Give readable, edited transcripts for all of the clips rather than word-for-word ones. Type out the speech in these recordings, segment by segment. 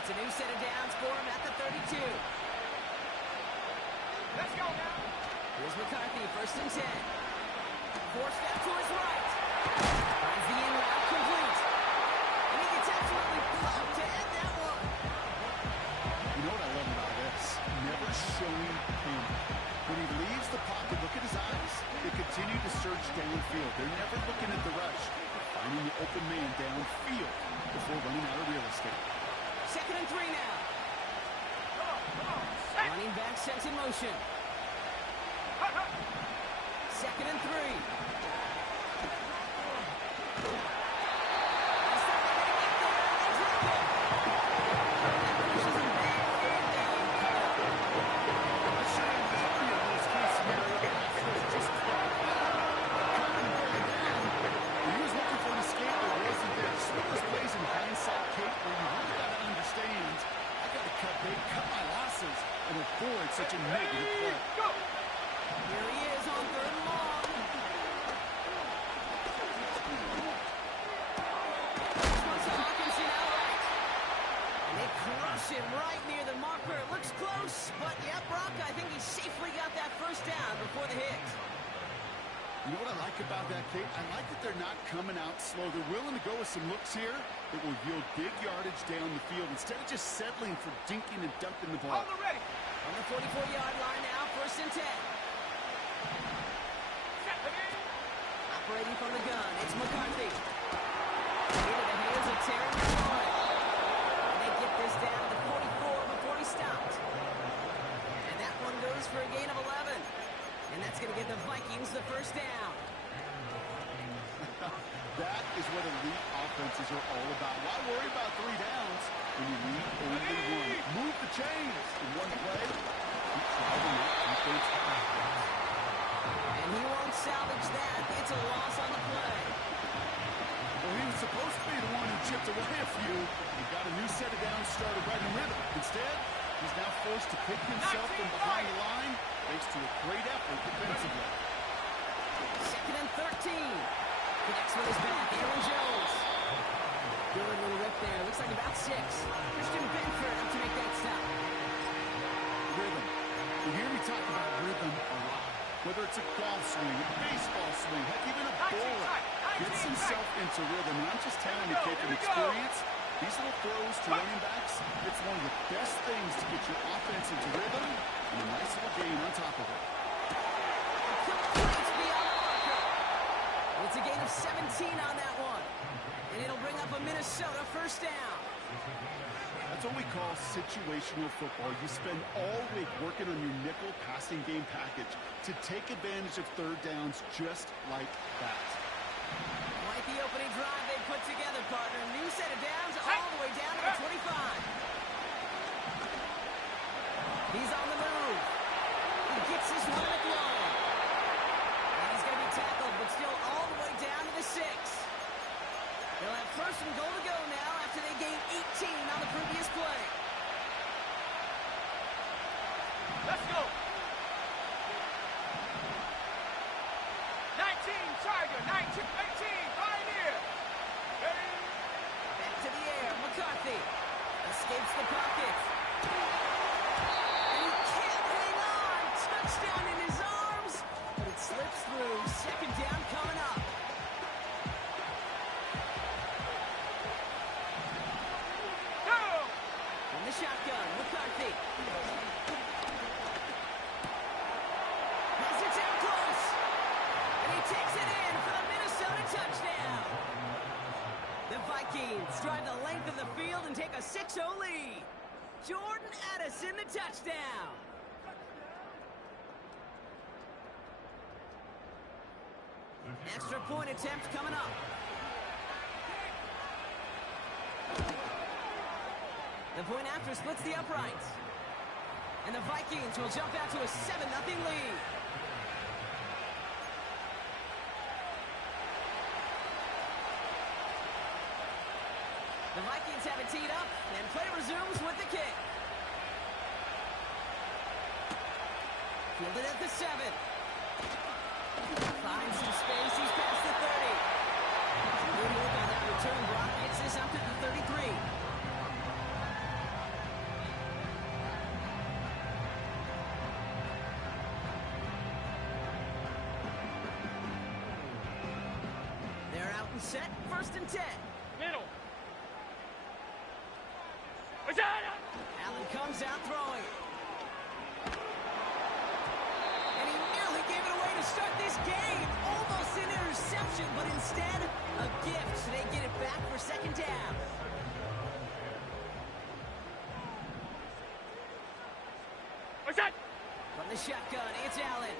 It's a new set of downs for him at the 32. Let's go now. Here's McCarthy, 1st and 10. Forced out to his right. Finds the in route complete. And he gets absolutely poked to end that one. You know what I love about this? Never showing him. When he leaves the pocket, look at his eyes. They continue to search downfield. They're never looking at the rush. They're finding the open man downfield before running out of real estate. 2nd and 3 now. Running back sets in motion. 2nd and 3. Avoid such a negative play. Here he is on 3rd and long. This one's to Hawkinson outright. And they crush him right near the marker. It looks close, but yeah, Brock, I think he safely got that 1st down before the hit. You know what I like about that, Kate? I like that they're not coming out slow. They're willing to go with some looks here that will yield big yardage down the field instead of just settling for dinking and dumping the ball. Hold it ready. On the 44-yard line now, 1st and 10. Operating from the gun, it's McCarthy. Into the hands of Terry McLaurin. And they get this down to 44 before he stopped. And that one goes for a gain of 11. And that's going to get the Vikings the 1st down. That is what elite offenses are all about. Why worry about 3 downs when you need only 1? Move the chains in one play. Keep driving that defense backwards. And he won't salvage that. It's a loss on the play. Well, he was supposed to be the one who chipped away a few. He got a new set of downs started right in rhythm. Instead, he's now forced to pick himself from behind the line thanks to a great effort defensively. 2nd and 13. Connects with his back, Aaron Jones. Good little rip there. Looks like about 6. Christian Benford up to make that stop. Rhythm. You hear me talk about rhythm a lot. Whether it's a golf swing, a baseball swing, heck, even a bowler gets himself into rhythm. And I'm just telling you, kid, from experience, these little throws to running backs, it's one of the best things to get your offense into rhythm and a nice little gain on top of it. It's a gain of 17 on that one. And it'll bring up a Minnesota 1st down. That's what we call situational football. You spend all week working on your nickel passing game package to take advantage of 3rd downs just like that. Quite the opening drive they put together, partner. New set of downs all the way down to the 25. He's on the move. He gets this one at the line. Tackled, but still all the way down to the 6. They'll have 1st and goal to go now after they gained 18 on the previous play. Let's go. 19, Tiger. 19, 18, Pioneer. Back to the air, McCarthy escapes the pocket. And he can't hang on. Touchdown in his arms, but it slips through. 2nd down coming up. Go. From the shotgun, McCarthy. Has it down close. And he takes it in for the Minnesota touchdown. The Vikings drive the length of the field and take a 6-0 lead. Jordan Addison, the touchdown. Extra point attempt coming up. The point after splits the uprights. And the Vikings will jump out to a 7-0 lead. The Vikings have it teed up, and play resumes with the kick. Fielded at the 7. Finds some space, he's past the 30. Some good work on that return. Brock gets this up to the 33. first and 10. Middle. Allen comes out throwing. And he nearly gave it away to start this game. Almost an interception, but instead, a gift. So they get it back for second down. From the shotgun, it's Allen.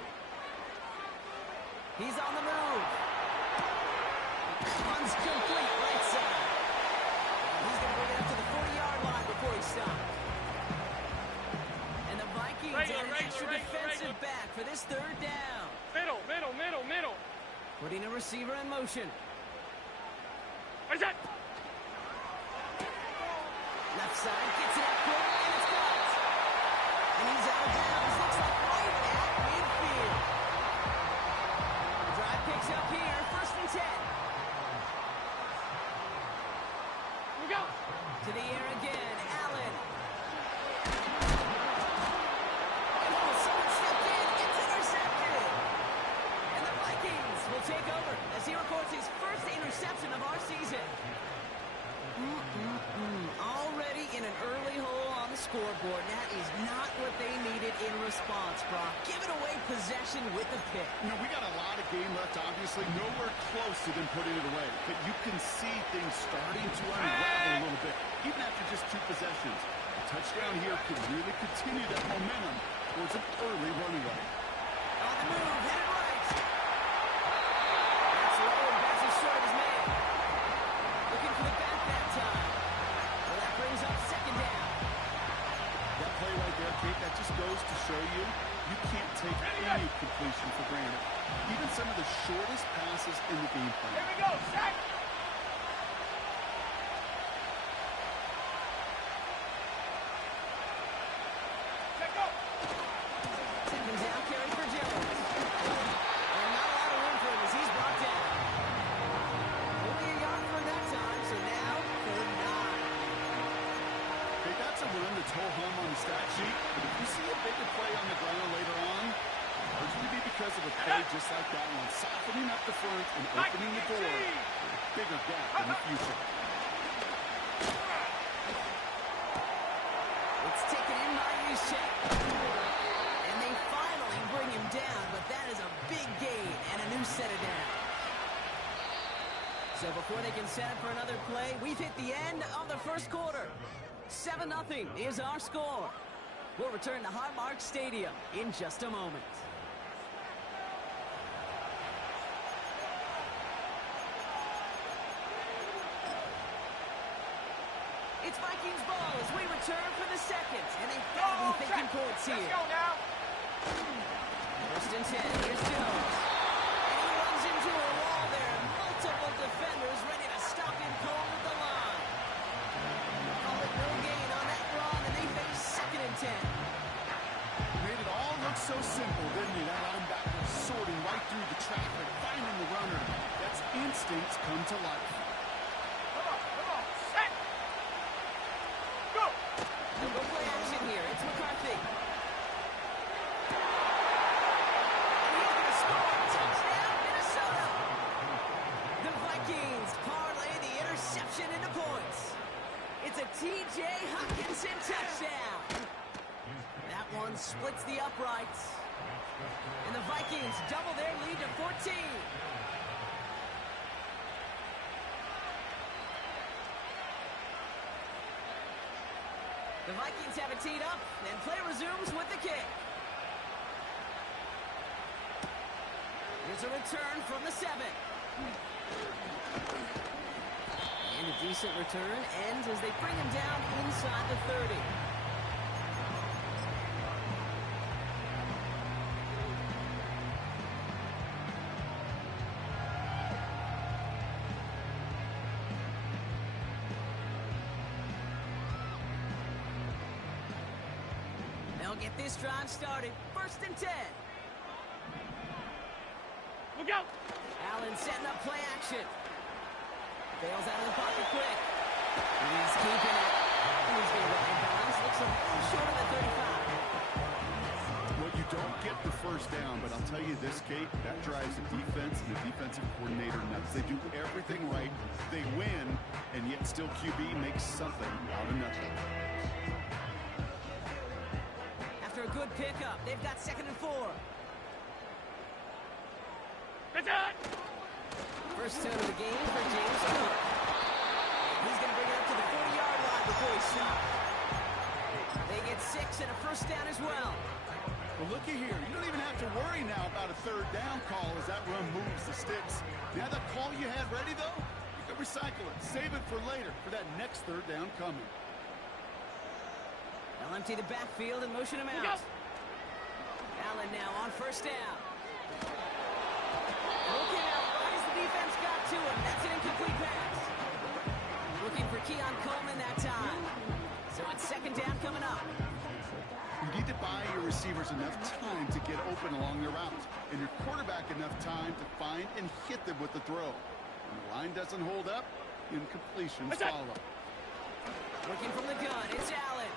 He's on the move. Runs complete right side. He's going to bring it up to the 40-yard line before he stops. And the Vikings add an extra defensive back for this third down. Middle. Putting a receiver in motion. Where's that? Left side, gets it up quick, and it's caught. And he's out of bounds. Looks like right at midfield. The drive picks up here, first and 10. We go. To the air again, Allen. And someone stepped in, it's intercepted. And the Vikings will take over as he records his first interception of our season. Already in an early hole on the scoreboard. That is not what they needed in response, Brock. Giving away possession with the pick. You know, we got a lot of game left, obviously. Nowhere close to them putting it away. But you can see things starting to unravel a little bit, even after just 2 possessions. A touchdown here could really continue that momentum towards an early runaway. On the move, headed right. That's low, that's as short as man. Looking for the back that time. Well, that brings up second down. That play right there, Kate, that just goes to show you can't take any completion for granted. Even some of the shortest passes in the game plan. Here we go, sack! Check up! Second down carry for Jones. And not a lot of room for him as he's brought down. Only a yard for that time, so now third and 9. Hey, that's a run that's ho-hum on the stat sheet, but if you see a bigger play on the ground later on, largely be because of a play just like that one, softening up the front and opening the door for a bigger gap in the future. It's taken in by Juszczyk. And they finally bring him down, but that is a big gain and a new set of downs. So before they can set up for another play, we've hit the end of the first quarter. 7-0 is our score. We'll return to Highmark Stadium in just a moment. It's Vikings ball as we return for the second, and they've got to be thinking points here. Let's go now. First and 10, here's Jones. And he runs into a wall there. Multiple defenders ready to stop him cold at the line. Call it no gain on that run, and they face second and 10. Made it all look so simple, didn't he? That linebacker sorting right through the traffic, finding the runner. That's instincts come to life. Come on, set! Go! They'll go play action here. It's McCarthy. And he's going to score. Touchdown, Minnesota. The Vikings parlay the interception into points. It's a T.J. Hockenson touchdown. That one splits the uprights. And the Vikings double their lead to 14. The Vikings have it teed up, and play resumes with the kick. Here's a return from the 7. And a decent return ends as they bring him down inside the 30. They'll get this drive started. First and 10. Look out! Allen setting up play action. Bails out of the pocket quick. He's keeping it. He's going to go inbounds. Looks a little short of the 35. Well, you don't get the first first down, but I'll tell you this, Kate, that drives the defense and the defensive coordinator nuts. They do everything right, they win, and yet still QB makes something out of nothing. After a good pickup, they've got 2nd and 4. First down of the game for James Cook. He's going to bring it up to the 40-yard line before he stops. They get 6 and a first down as well. Well, looky here. You don't even have to worry now about a third down call as that run moves the sticks. Now that call you had ready, though, you can recycle it. Save it for later for that next third down coming. They'll empty the backfield and motion him out. Allen now on first down. Looking out right as the defense got to him. That's an incomplete pass. Looking for Keon Coleman that time. So it's 2nd down coming up. You need to buy your receivers enough time to get open along their routes, and your quarterback enough time to find and hit them with the throw. When the line doesn't hold up, incompletions follow. Looking from the gun, it's Allen.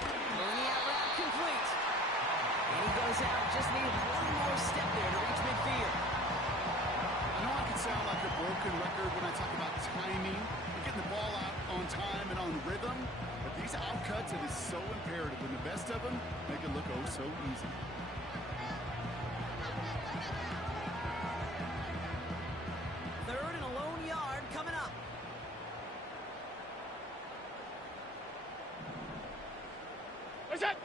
Throwing the out route complete. And he goes out, just needed one more step there to reach midfield. I know I can sound like a broken record when I talk about timing and getting the ball out on time and on rhythm, but these outcuts, it is so imperative. And the best of them make it look oh so easy. Third and a lone yard coming up. What's that?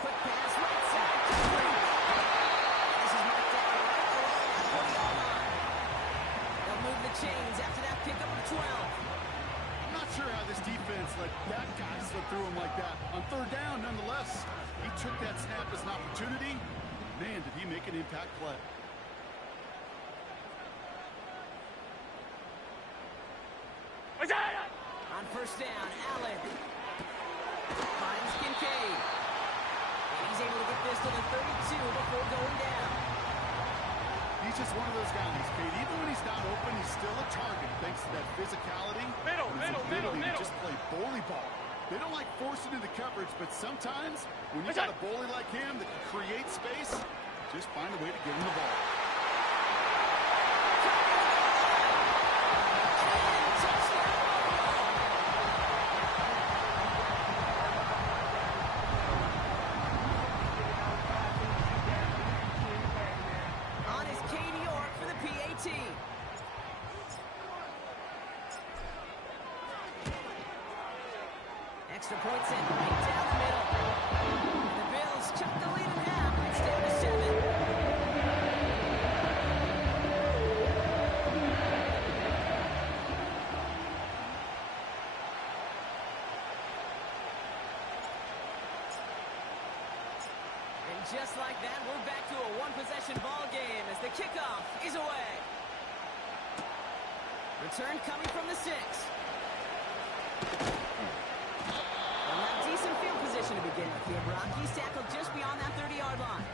Quick pass, right side, complete. This is marked down right along that 40-yard line. They'll move the chains after that pickup of 12. I'm not sure how this defense let that guy slip through him like that. On third down, nonetheless, he took that snap as an opportunity. Man, did he make an impact play. What's that? On first down, Allen finds Kincaid. And he's able to get this to the 32 before going down. He's just one of those guys, Kate. Even when he's not open, he's still a target thanks to that physicality. Middle, and his middle, ability to middle. just play bully ball. They don't like forcing into coverage, but sometimes when you got a bully like him that can create space, just find a way to get him the ball. On is Katie York for the PAT. Extra points in right down the middle. The Bills chuck the lead in half. It's down to 7. And just like that, we're back to a one-possession ball game as the kickoff is away. Return coming from the 6. They'll have decent field position to begin with here, Brock. He's tackled just beyond that 30-yard line.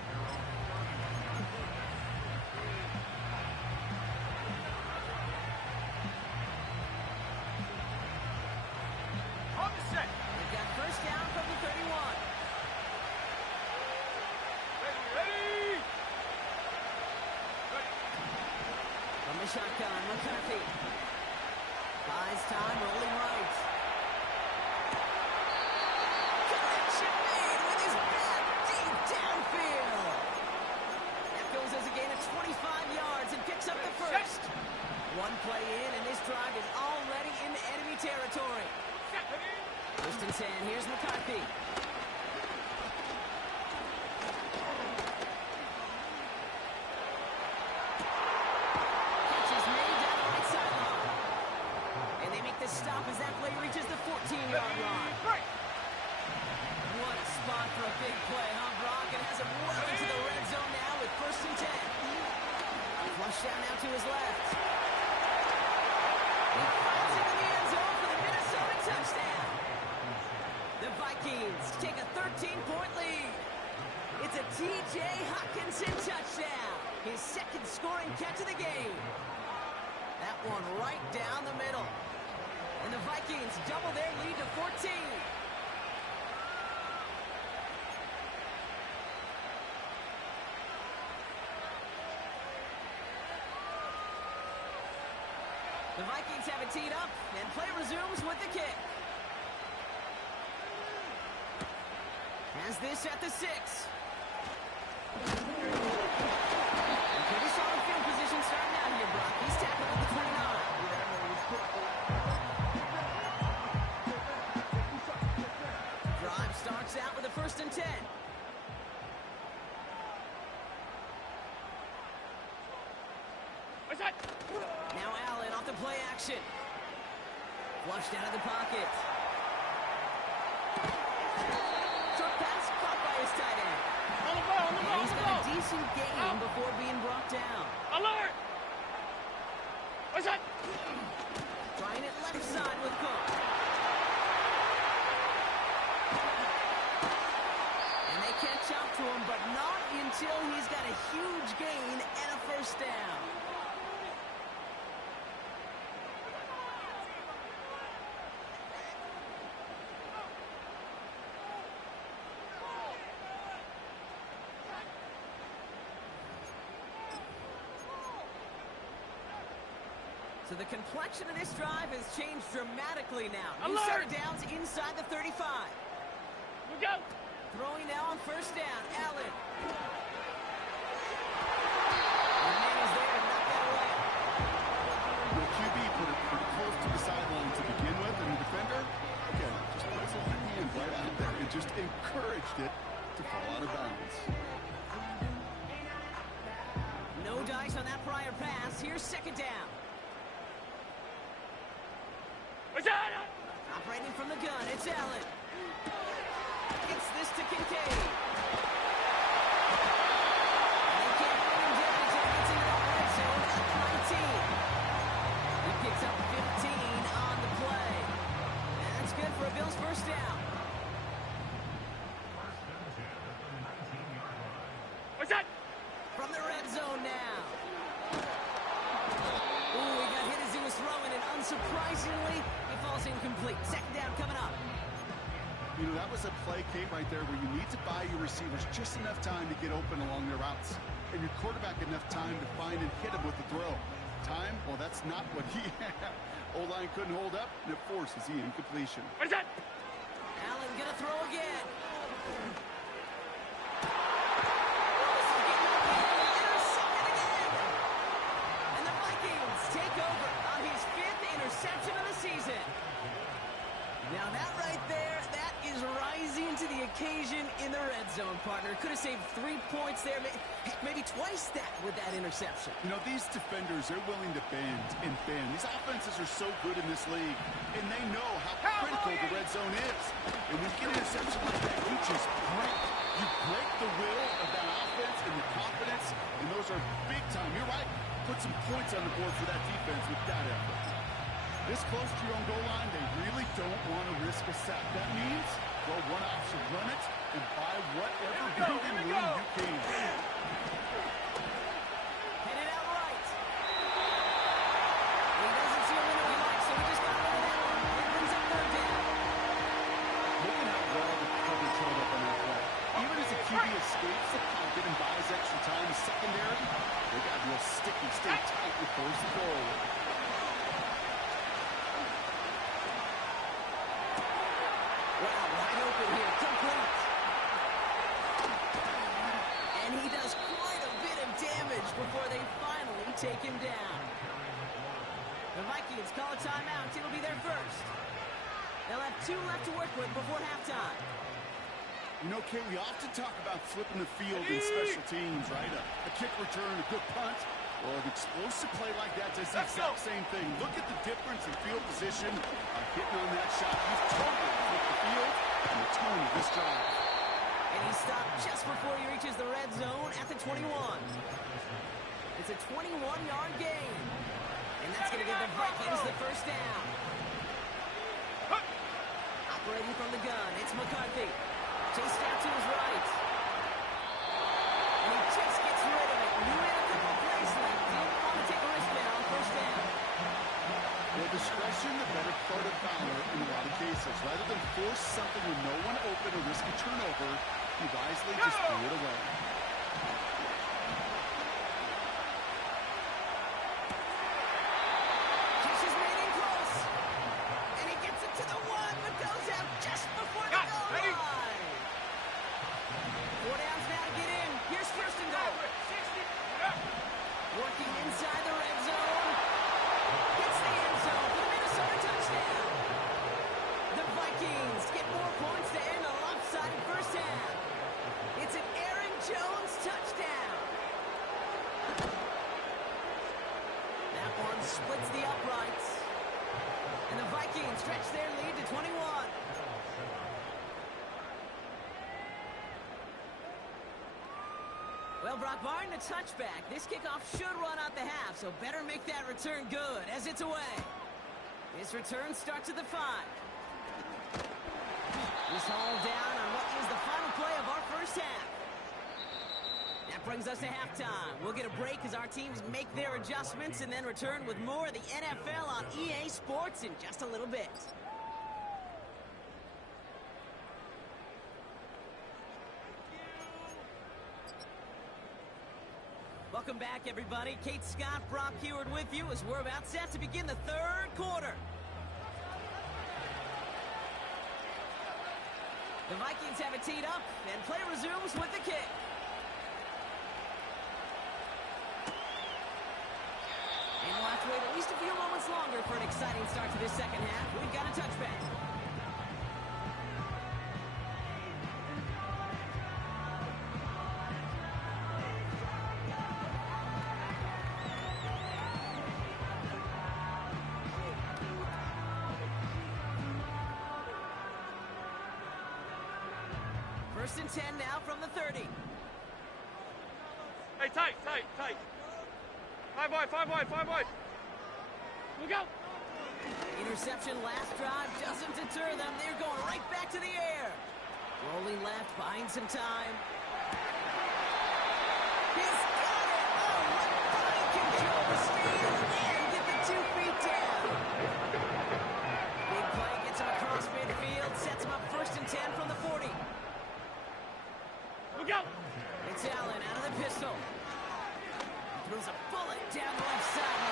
On the set. They've got first down from the 31. Ready. From the shotgun, McCarthy. Buys time, rolling right. Connection made with his back deep downfield. That goes as a gain of 25 yards and picks up the first. One play in, and this drive is already into enemy territory. Set. Ready. First and 10, here's McCarthy. Catch is made down the right sideline. And they make the stop as that play reaches the 14-yard line. Break. What a spot for a big play, huh, Brock? And has him well into the red zone now with first and 10. Flush down now to his left. He fires into the end zone for the Minnesota touchdown. The Vikings take a 13-point lead. It's a T.J. Hockenson touchdown. His second scoring catch of the game. That one right down the middle. And the Vikings double their lead to 14. Vikings have it teed up, and play resumes with the kick. Has this at the 6. Pretty solid field position starting out here, Brock. He's tackled at the 29. Drive starts out with a 1st and 10. Now Allen off the play action. Flushed out of the pocket. Short pass caught by his tight end. And he's got a decent gain before being brought down. Alert! Trying it left side with Cook. And they catch up to him, but not until he's got a huge gain and a 1st down. So the complexion of this drive has changed dramatically now. New set of downs inside the 35. We go! Throwing now on 1st down. Allen. The man is there to knock that away. The QB put it pretty close to the sideline to begin with, and the defender, again, just put his hand right out there and just encouraged it to fall out of bounds. No dice on that prior pass. Here's 2nd down. Operating from the gun, it's Allen. Gets this to Kincaid. And they can't bring him down until he gets into that red zone at 19. He picks up 15 on the play. And that's good for a Bills 1st down. From the red zone now. Ooh, he got hit as he was throwing, and unsurprisingly, he falls incomplete. 2nd down coming up. You know, that was a play, Kate, right there where you need to buy your receivers just enough time to get open along their routes. And your quarterback enough time to find and hit him with the throw. Time? Well, that's not what he had. O-line couldn't hold up, and it forces the incompletion. Allen gonna throw again. Take over on his 5th interception of the season. Now that right there, that is rising to the occasion in the red zone, partner. Could have saved 3 points there, maybe twice that with that interception. You know, these defenders, they're willing to bend and bend. These offenses are so good in this league, and they know how critical the red zone is. And when you get an interception like that, you just break. You break the will of that offense and the confidence, and those are big time. You're right. Put some points on the board for that defense with that effort. This close to your own goal line, they really don't want to risk a sack. That means, well, one option, run it and buy whatever breathing room you can. Headed out right. He doesn't see a window he likes, so he just got rid of that one. It brings up 3rd down. Look at how well the coverage held up on that play. Even as the QB escapes the pocket and buys extra time, the secondary, they got real sticky, stay tight with 1st and goal. Wow, wide open here, complete. And he does quite a bit of damage before they finally take him down. The Vikings call a timeout. It'll be their 1st. They'll have 2 left to work with before halftime. You know, Kate, we often talk about flipping the field in special teams, right? A kick return, a good punt, or an explosive play like that does the exact same thing. Look at the difference in field position by hitting on that shot. You've totally flipped the field and the tone of this drive. And he stopped just before he reaches the red zone at the 21. It's a 21-yard gain. And that's going to give the Vikings the 1st down. Operating from the gun, it's McCarthy. Chased out to his right. And he just gets rid of it. Knew he had a couple plays left. Didn't want to take a risk there on 1st down. Well, discretion, the better part of valor in a lot of cases. Rather than force something with no one open or risk a turnover, he wisely just threw it away. Catches Well, Brock, barring the touchback, this kickoff should run out the half, so better make that return good as it's away. This return starts at the 5. He's hauled down on what is the final play of our first half. That brings us to halftime. We'll get a break as our teams make their adjustments and then return with more of the NFL on EA Sports in just a little bit. Welcome back, everybody. Kate Scott, Brock Huard with you as we're about set to begin the third quarter. The Vikings have it teed up, and play resumes with the kick. And we'll have to wait at least a few moments longer for an exciting start to this second half. We've got a touchback. First and 10 now from the 30. Hey, tight. 5 wide. Look out. Interception last drive doesn't deter them. They're going right back to the air. Rolling left, buying some time. He's got it. Oh, what body control to stay and get the 2 feet down. Big play gets him across midfield, sets him up first and 10 from the 40. Look out. It's Allen out of the pistol. Throws a bullet down the left side.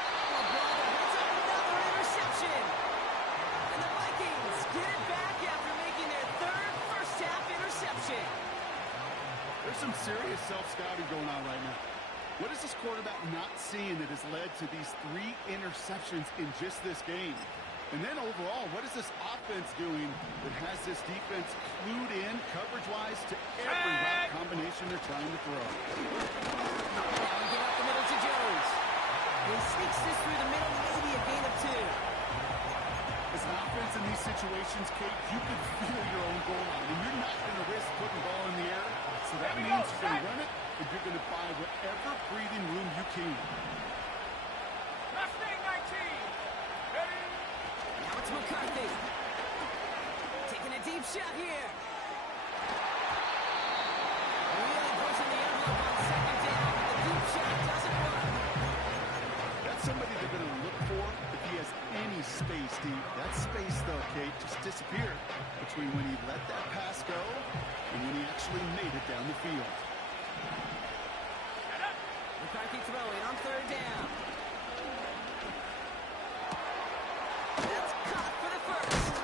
That's another interception. And the Vikings get it back after making their third first-half interception. There's some serious self-scouting going on right now. What is this quarterback not seeing that has led to these 3 interceptions in just this game? And then overall, what is this offense doing that has this defense clued in coverage-wise to every route combination they're trying to throw? Now we get up the middle to Jones. He sneaks this through the middle, maybe a gain of 2. As an offense in these situations, Kate, you can feel your own goal line, and you're not going to risk putting the ball in the air. So that means you're going to run it, and you're going to buy whatever breathing room you can. Mustang 19. Ready? Now it's McCarthy. Taking a deep shot here. Really pushing the envelope on second down. The deep shot doesn't work. That's somebody they're going to look for if he has any space deep. That space, though, Kate, just disappeared between when he let that pass go and when he actually made it down the field. McCarthy throwing on third down. That's caught for the first.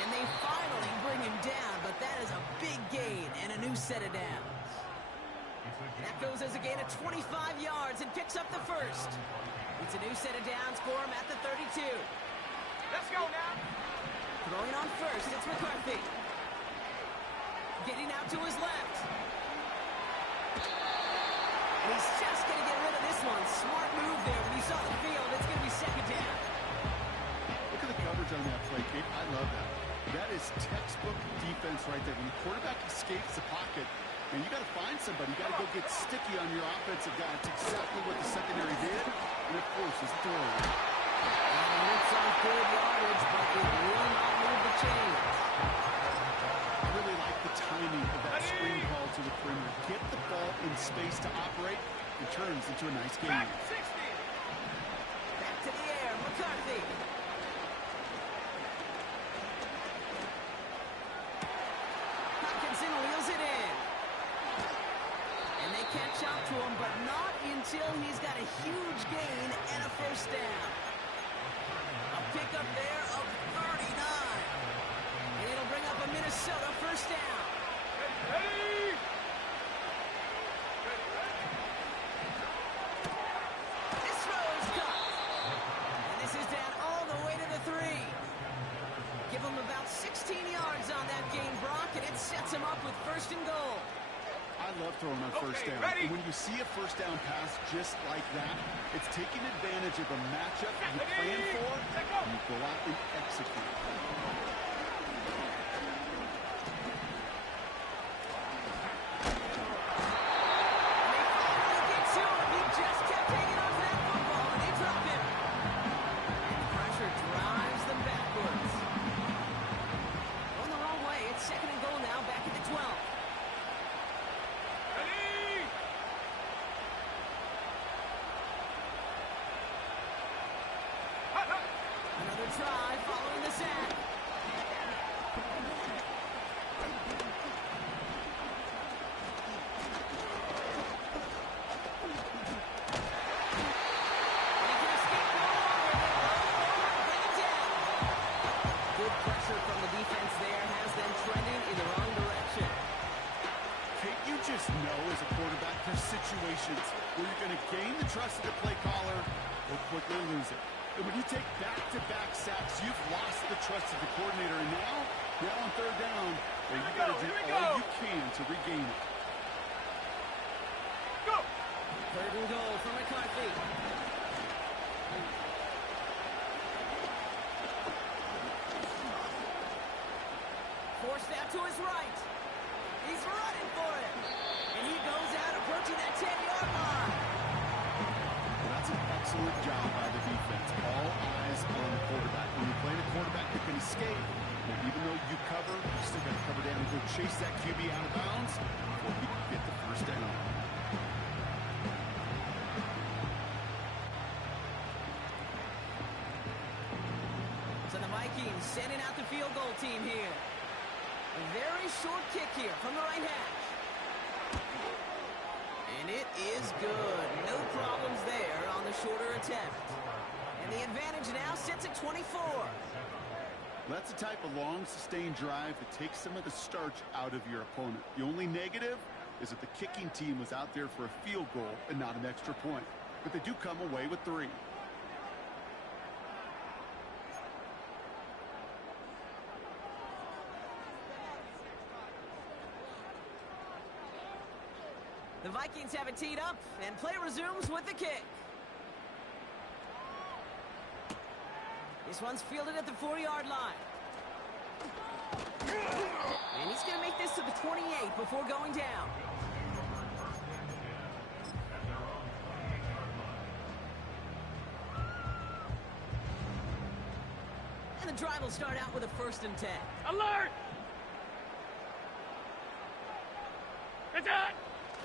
And they finally bring him down, but that is a big gain and a new set of downs. That goes as a gain of 25 yards and picks up the first. It's a new set of downs for him at the 32. Let's go now. Throwing on first, it's McCarthy. Getting out to his left. And he's just going to get rid of this one. Smart move there. When he saw the field, it's going to be second down. Look at the coverage on that play, Kate. I love that. That is textbook defense right there. When the quarterback escapes the pocket, and you got to find somebody. You got to go get sticky on your offensive guy. It's exactly what the secondary did, and it forces throw. And it's on good yardage, but it will not move the chains. I really like the timing of that screen call to the perimeter. Get the ball in space to operate. It turns into a nice game. Back 60. Back to the air, McCarthy. Hopkinson wheels it in. And they catch up to him, but not until he's got a huge gain and a first down. A pickup there of 39. And it'll bring up a Minnesota first down. Ready. This throw's caught. And this is down all the way to the 3. Give him about 16 yards on that gain, Brock, and it sets him up with first and goal. I love throwing on first down. Ready. And when you see a first down pass just like that, it's taking advantage of a matchup you plan for, and you go out and execute. And they pressure from the defense there has them trending in the wrong direction. Can't you just know as a quarterback there's situations where you're going to gain the trust of the play caller or quickly lose it? And when you take back-to-back sacks, you've lost the trust of the coordinator. And now on third down, well, you got to do all you can to regain it. Go! Third and goal for McCarthy. Forced out to his right. He's running for it. And he goes out approaching that 10-yard line. Well, that's an excellent job by the defense. All eyes on the quarterback. When you're playing a quarterback that can escape, well, even though you cover, you still got to cover down and go chase that QB out of bounds before he can get the first down. So the Vikings sending out the field goal team here. A very short kick here from the right hash. And it is good. No problems there on the shorter attempt. And the advantage now sits at 24. That's the type of long, sustained drive that takes some of the starch out of your opponent. The only negative is that the kicking team was out there for a field goal and not an extra point. But they do come away with 3. The Vikings have it teed up, and play resumes with the kick. This one's fielded at the 40-yard line. And he's going to make this to the 28 before going down. And the drive will start out with a 1st and 10. Alert! It's on!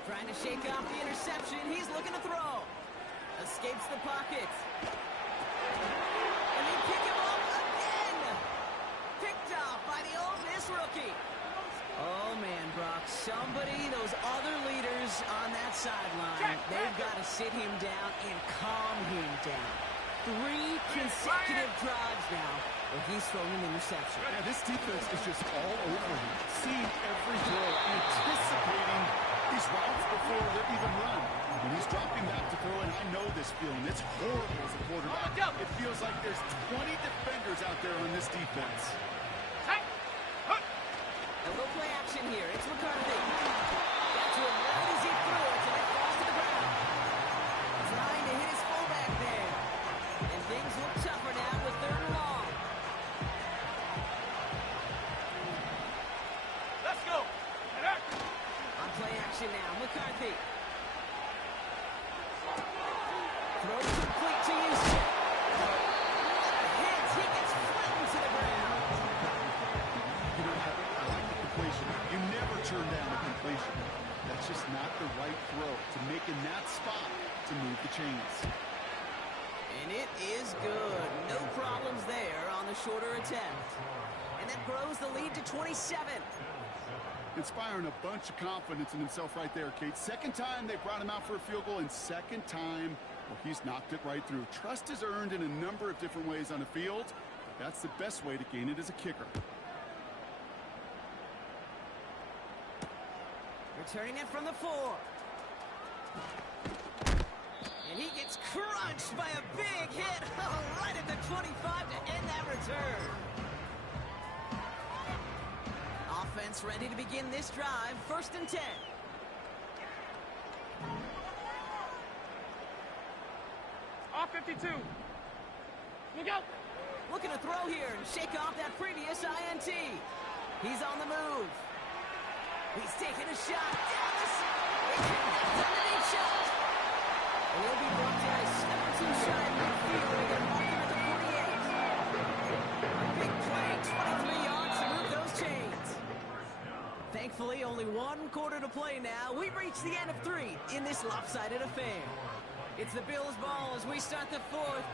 Trying to shake off the interception. He's looking to throw. Escapes the pocket. And they pick him up again. Picked off by the Ole Miss rookie. Oh, man, Brock. Somebody, those other leaders on that sideline, they've got to sit him down and calm him down. 3 consecutive drives now where he's thrown an interception. Yeah, this defense is just all over him. Seeing every throw, anticipating these routes before they're even run. When he's dropping back to throw, and I know this feeling. It's horrible as a quarterback. It feels like there's 20 defenders out there on this defense. A little play action here. It's McCarthy. Got to him right as he threw it, and it falls to the ground. Trying to hit his fullback there. And things look tougher now with 3rd and long. Let's go! On play action now, McCarthy. Throw complete to Houston. What a hit! He gets flattened to the ground. You know, I like the completion. You never turn down a completion. That's just not the right throw to make in that spot to move the chains. And it is good. No problems there on the shorter attempt. And that grows the lead to 27. Inspiring a bunch of confidence in himself right there, Kate. Second time they brought him out for a field goal, and second time, well, he's knocked it right through. Trust is earned in a number of different ways on the field. That's the best way to gain it as a kicker. Returning it from the 4. And he gets crunched by a big hit right at the 25 to end that return. Offense ready to begin this drive. 1st and 10. Off 52. Look out! Looking to throw here and shake off that previous INT. He's on the move. He's taking a shot down the underneath shot. And he'll be brought down a step or 2 shy of midfield. They're going to mark him at the 48. Big play, 23 yards to move those chains. Thankfully, only 1 quarter to play now. We've reached the end of 3 in this lopsided affair. It's the Bills' ball as we start the 4th.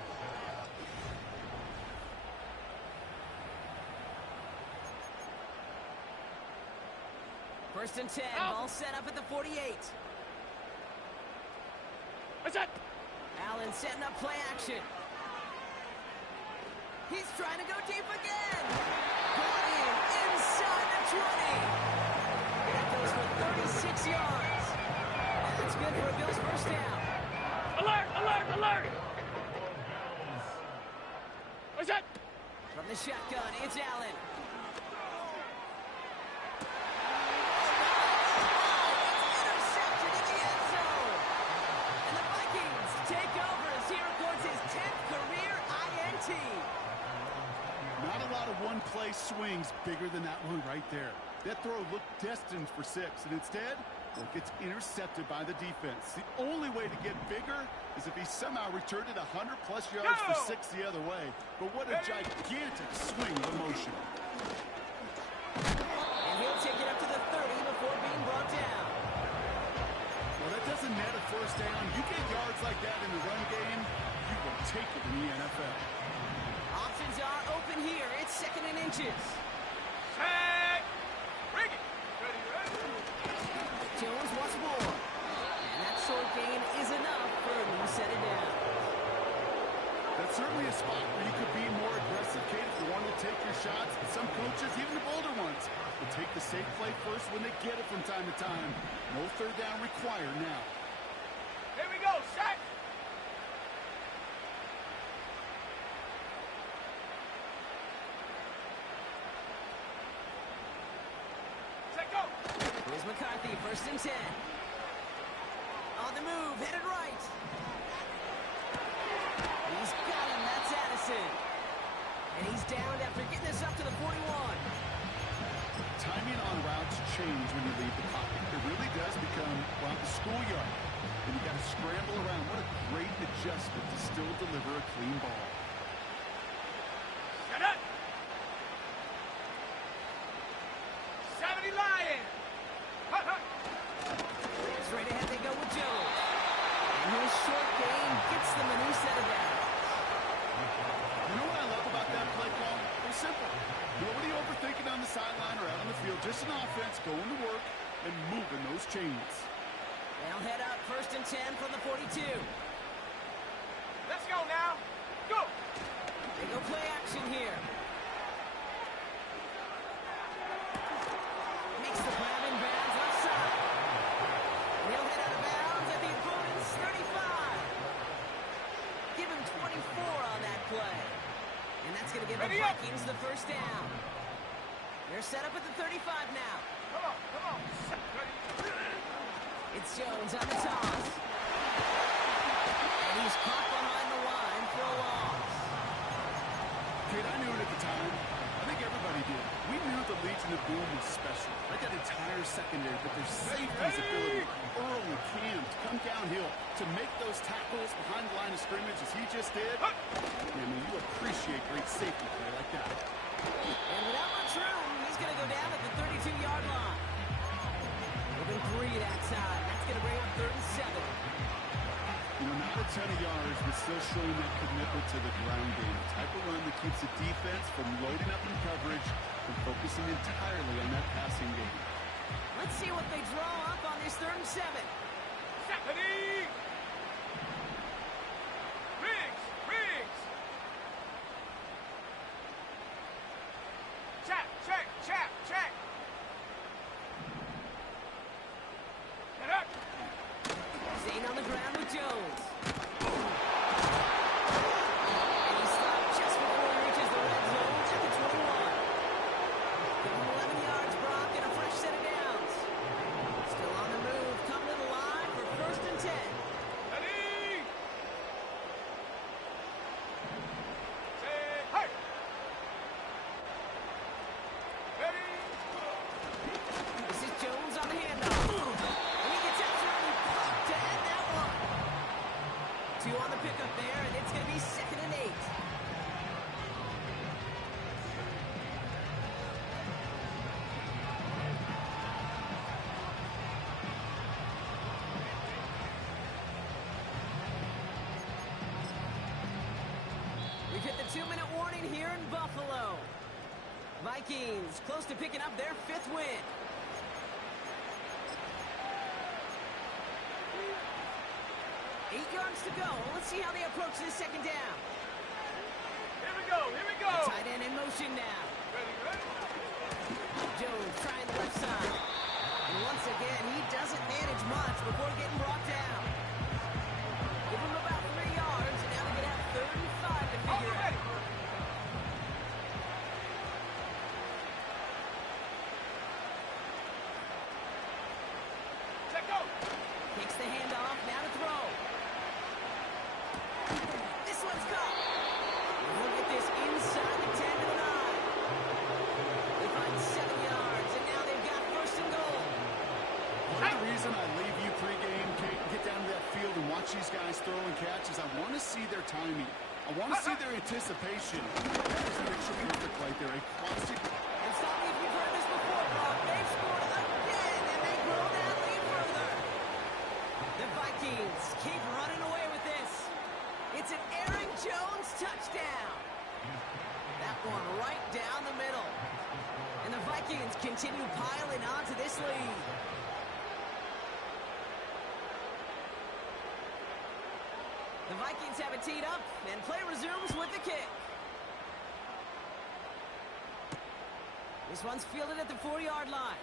First and 10, ball set up at the 48. That's it! Allen setting up play action. He's trying to go deep again. Got in inside the 20. That goes for 36 yards. That's good for a Bills first down. Alert! Alert! Alert! What's that? From the shotgun, it's Allen. It's intercepted in the end zone. And the Vikings take over as he records his 10th career INT. Not a lot of one-play swings bigger than that one right there. That throw looked destined for 6, and instead, well, it gets intercepted by the defense. The only way to get bigger is if he somehow returned it 100-plus yards for 6 the other way. But what a gigantic swing of emotion. And he'll take it up to the 30 before being brought down. Well, that doesn't net a first down. You get yards like that in the run game, you will take it in the NFL. Options are open here. It's 2nd and inches. Set! Bring it! Ready, ready? Jones wants more. And that short gain is enough for him to set it down. That's certainly a spot where you could be more aggressive, Kate, if you want to take your shots. But some coaches, even the bolder ones, will take the safe play first when they get it from time to time. No third down required now. Here we go, set! Set, go! Here's McCarthy, 1st and 10. On the move, headed right. He's got him, that's Addison. And he's downed after getting this up to the 41. Timing on routes change when you leave the pocket. It really does become, well, the schoolyard. And you got to scramble around. What a great adjustment to still deliver a clean ball. Set up! 70 Lions! Hut, hut! Straight ahead they go with Jones. And his short gain gets them a new set of downs. You know what I love about that play call? It's simple. Nobody overthinking on the sideline or out on the field. Just an offense going to work and moving those chains. They'll head up 1st and 10 from the 42. Let's go now! Go! They go play action here. Makes the grab in bounds left side. And he'll head out of bounds at the opponent's 35. Give him 24 on that play. And that's going to give the Ready up. Vikings the first down. They're set up at the 35 now. Come on, come on! Set, ready! It's Jones on the toss. And he's caught behind the line for a loss. Kate, I knew it at the time. I think everybody did. We knew the Legion of Boom was special. Like that entire secondary, but their safety's ability, Earl and Cam, to come downhill, to make those tackles behind the line of scrimmage as he just did. I mean, you appreciate great safety play like that. And without much room, he's going to go down at the 32-yard line. Moving 3 that time. That's going to bring up 3rd and 7. You know, not a ton of yards, but still showing that commitment to the ground game. The type of run that keeps the defense from loading up in coverage and focusing entirely on that passing game. Let's see what they draw up on this 3rd and 7. Set, ready! Riggs! Riggs! Check, check, check, check! Get up! Staying on the ground with Jones. And he stopped just before he reaches the red zone at the 21. Give him 11 yards, Brock, and a fresh set of downs. Still on the move, coming to the line for 1st and 10. Ready! Set, hey! Ready! This is Jones on the handoff. And he gets after him and popped to end that one. 2 on the pickup there, and it's going to be 2nd and 8. We've hit the 2-minute warning here in Buffalo. Vikings close to picking up their 5th win. 8 yards to go. Let's see how they approach this 2nd down. Here we go, here we go. Tight end in motion now. Ready. Jones trying the left side. And once again, he doesn't manage much before getting brought down. Give him about 3 yards, and now they're going to have 35 to Hold figure it out. ready. Check go. Takes the handoff, now to throw. This one's caught. He'll get this inside the 10 to the 9. They find 7 yards, and now they've got first and goal. Part of the reason I leave you pregame, Kate, get down to that field and watch these guys throw and catch is I want to see their timing. I want to see their anticipation. That is picture perfect right there. A classic. And stop me if you've heard this before, Bob. They've scored again, and they grow that lead further. The Vikings keep running away with this. It's an Aaron Jones touchdown. That one right down the middle. And the Vikings continue piling onto this lead. The Vikings have it teed up, and play resumes with the kick. This one's fielded at the 4-yard line.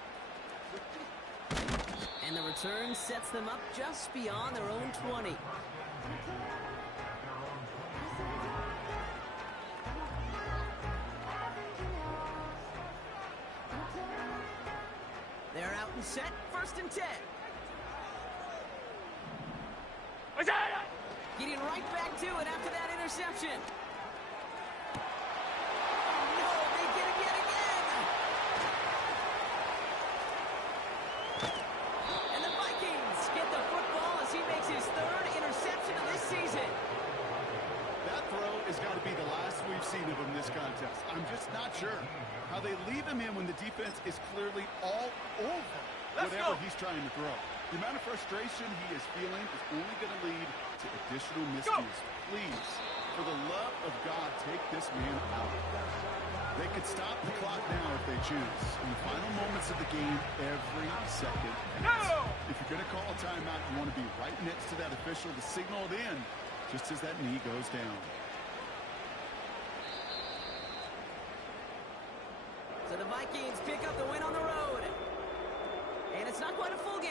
And the return sets them up just beyond their own 20. They're out and set, 1st and 10. Getting right back to it after that interception. Oh, no, they get it yet again. And the Vikings get the football as he makes his 3rd interception of this season. That throw has got to be the last we've seen of him this contest. I'm just not sure how they leave him in when the defense is clearly all over whatever he's trying to throw. The amount of frustration he is feeling is only going to lead to additional miscues. Please, for the love of God, take this man out. They could stop the clock now if they choose. In the final moments of the game, every second counts. If you're going to call a timeout, you want to be right next to that official to signal it in just as that knee goes down. So the Vikings pick up the win on the road. And it's not quite a full game.